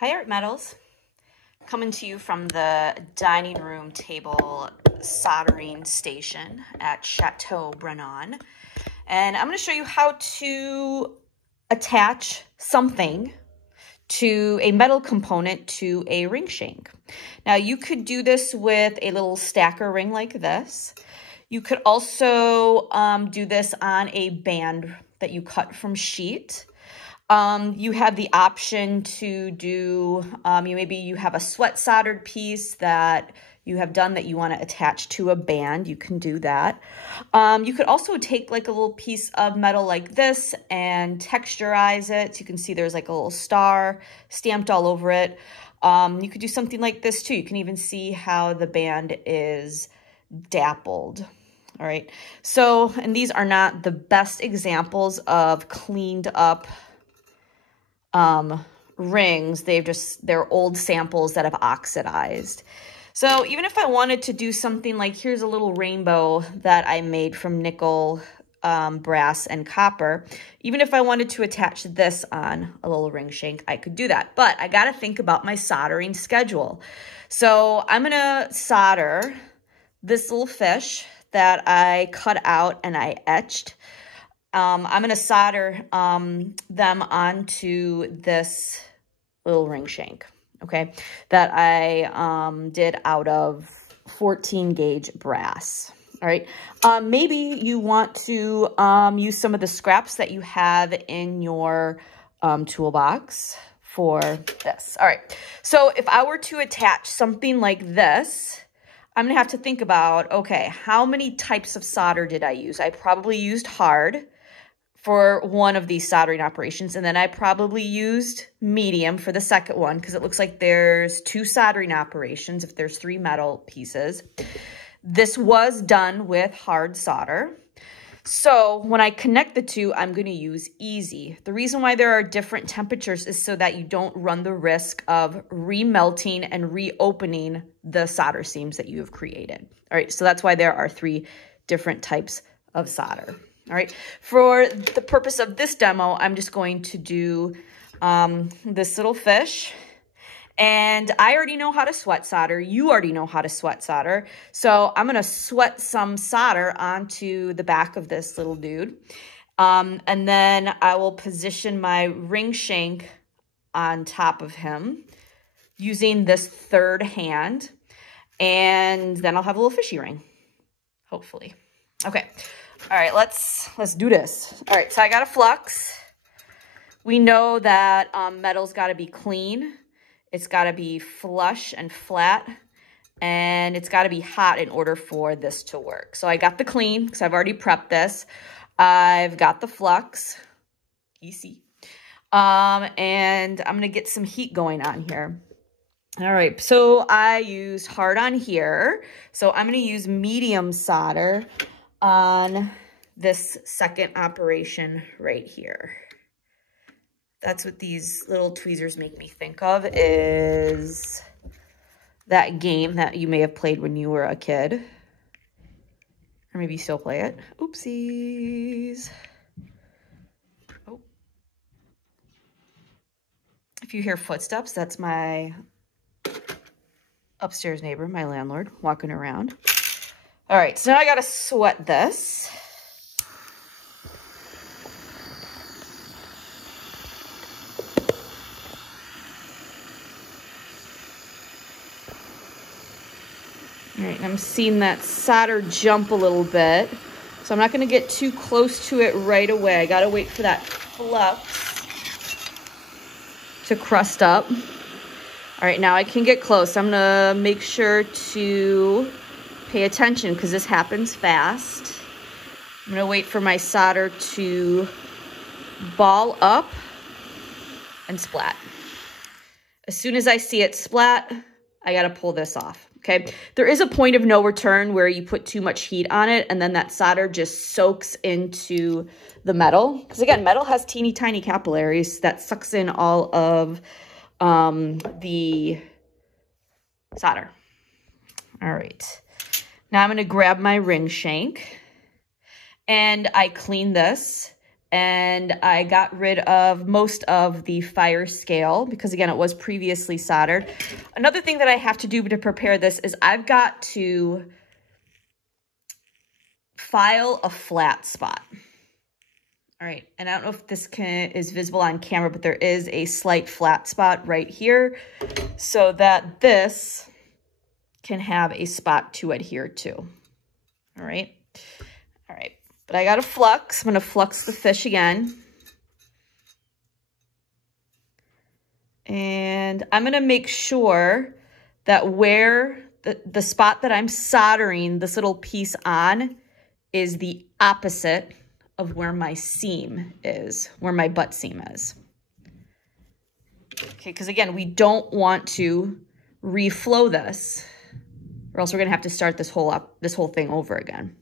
Hi Art Metals, coming to you from the dining room table soldering station at Chateau Brenon. And I'm going to show you how to attach something to a metal component to a ring shank. Now you could do this with a little stacker ring like this. You could also do this on a band that you cut from sheet. You have the option to do, maybe you have a sweat soldered piece that you have done that you want to attach to a band. You can do that. You could also take like a little piece of metal like this and texturize it. So you can see there's like a little star stamped all over it. You could do something like this too. You can even see how the band is dappled. All right. So, and these are not the best examples of cleaned up rings. They're old samples that have oxidized. So even if I wanted to do something like, here's a little rainbow that I made from nickel, brass, and copper. Even if I wanted to attach this on a little ring shank, I could do that. But I got to think about my soldering schedule. So I'm going to solder this little fish that I cut out and I etched. I'm going to solder them onto this little ring shank, okay, that I did out of 14 gauge brass. All right, maybe you want to use some of the scraps that you have in your toolbox for this. All right, so if I were to attach something like this, I'm going to have to think about, okay, how many types of solder did I use? I probably used hard for one of these soldering operations, and then I probably used medium for the second one because it looks like there's 2 soldering operations if there's 3 metal pieces. This was done with hard solder. So when I connect the two, I'm going to use easy. The reason why there are different temperatures is so that you don't run the risk of remelting and reopening the solder seams that you have created. All right, so that's why there are 3 different types of solder. All right, for the purpose of this demo, I'm just going to do this little fish. And I already know how to sweat solder. You already know how to sweat solder. So I'm going to sweat some solder onto the back of this little dude. And then I will position my ring shank on top of him using this third hand. And then I'll have a little fishy ring, hopefully. Okay. All right, let's do this. All right, so I got a flux. We know that metal's got to be clean. It's got to be flush and flat, and it's got to be hot in order for this to work. So I got the clean because I've already prepped this. I've got the flux, easy. And I'm going to get some heat going on here. All right, so I used hard on here. So I'm going to use medium solder on this second operation right here. That's what these little tweezers make me think of, is that game that you may have played when you were a kid. Or maybe you still play it. Oopsies. Oh. If you hear footsteps, that's my upstairs neighbor, my landlord, walking around. All right, so now I gotta sweat this. All right, and I'm seeing that solder jump a little bit. So I'm not gonna get too close to it right away. I gotta wait for that flux to crust up. All right, now I can get close. I'm gonna make sure to pay attention because this happens fast. I'm gonna wait for my solder to ball up and splat. As soon as I see it splat, I gotta pull this off. Okay, there is a point of no return where you put too much heat on it and then that solder just soaks into the metal. Because again, metal has teeny tiny capillaries that sucks in all of the solder. All right, now I'm going to grab my ring shank and I clean this and I got rid of most of the fire scale because, again, it was previously soldered. Another thing that I have to do to prepare this is I've got to file a flat spot. All right, and I don't know if this is visible on camera, but there is a slight flat spot right here so that this can have a spot to adhere to. All right. But I got to flux. I'm going to flux the fish again. And I'm going to make sure that where the spot that I'm soldering this little piece on is the opposite of where my seam is, where my butt seam is. Okay, because again, we don't want to reflow this, or else we're going to have to start this whole thing over again.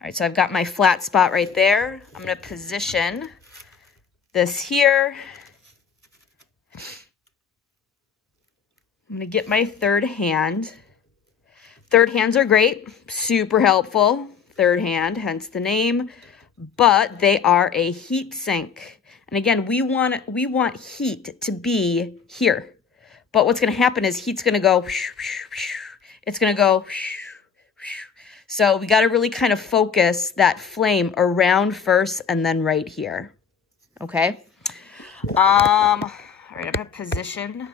All right, so I've got my flat spot right there. I'm going to position this here. I'm going to get my third hand. Third hands are great, super helpful. Third hand, hence the name, but they are a heat sink. And again, we want heat to be here. But what's going to happen is heat's going to go, it's going to go. So we got to really kind of focus that flame around first and then right here. Okay. All right, I'm going to position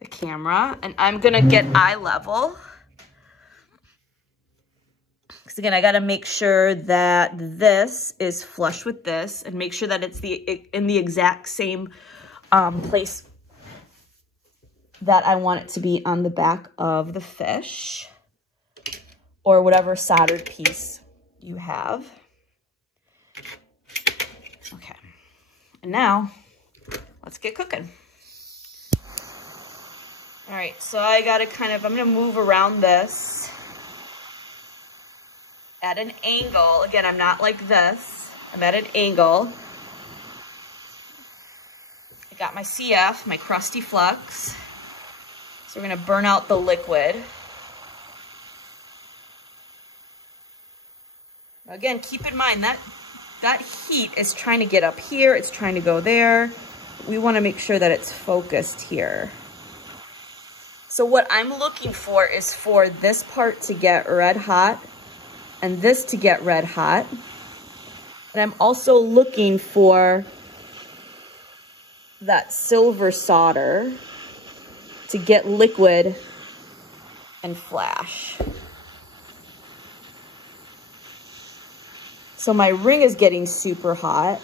the camera and I'm going to get eye level. Because again, I got to make sure that this is flush with this and make sure that it's in the exact same place that I want it to be on the back of the fish or whatever soldered piece you have. Okay. And now let's get cooking. All right, so I got to I'm going to move around this at an angle. Again, I'm not like this. I'm at an angle. I got my CF, my crusty flux. So we're going to burn out the liquid. Again, keep in mind that heat is trying to get up here. It's trying to go there. We want to make sure that it's focused here. So what I'm looking for is for this part to get red hot and this to get red hot. And I'm also looking for that silver solder to get liquid and flash. So my ring is getting super hot.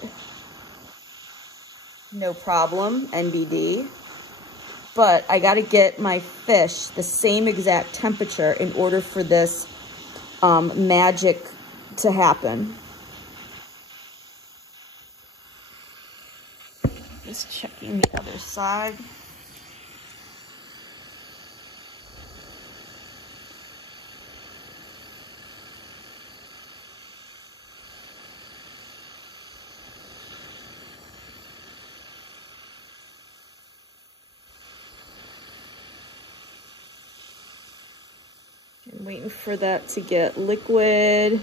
No problem, NBD. But I gotta get my fish the same exact temperature in order for this magic to happen. Just checking the other side. I'm waiting for that to get liquid,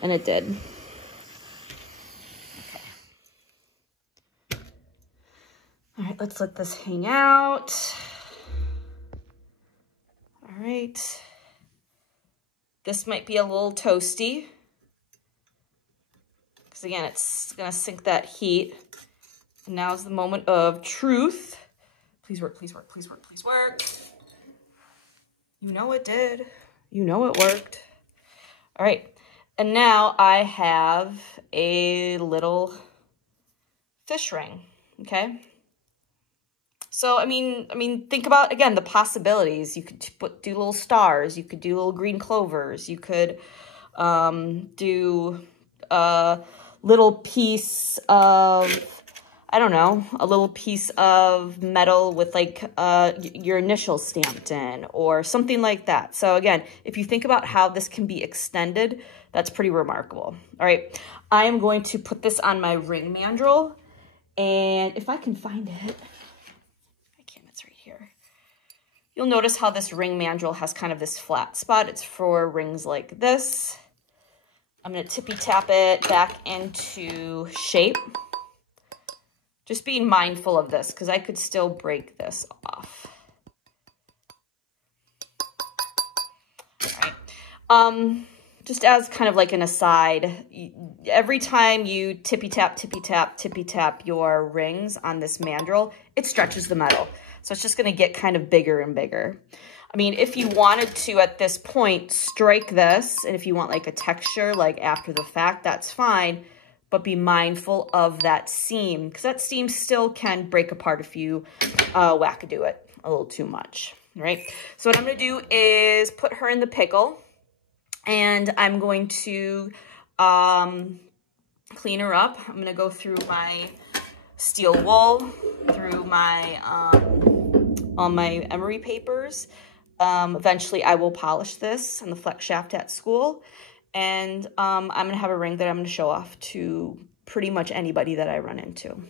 and it did. Okay. All right, let's let this hang out. All right. This might be a little toasty, because again, it's gonna sink that heat. And now's the moment of truth. Please work, please work, please work, please work. You know it did. You know it worked. All right, and now I have a little fish ring, okay? So, I mean, think about, again, the possibilities. You could do little stars. You could do little green clovers. You could do a little piece of, I don't know, a little piece of metal with like your initials stamped in or something like that. So again, if you think about how this can be extended, that's pretty remarkable. All right, I am going to put this on my ring mandrel, and if I can find it, I can, it's right here. You'll notice how this ring mandrel has kind of this flat spot. It's for rings like this. I'm going to tippy tap it back into shape. Just being mindful of this because I could still break this off. All right. Just as kind of like an aside, every time you tippy tap your rings on this mandrel, it stretches the metal. So it's just going to get kind of bigger and bigger. I mean, if you wanted to at this point strike this, and if you want like a texture like after the fact, that's fine. But be mindful of that seam because that seam still can break apart if you wackadoo it a little too much, right? So what I'm going to do is put her in the pickle, and I'm going to clean her up. I'm going to go through my steel wool, through my all my emery papers. Eventually, I will polish this on the flex shaft at school. And I'm going to have a ring that I'm going to show off to pretty much anybody that I run into.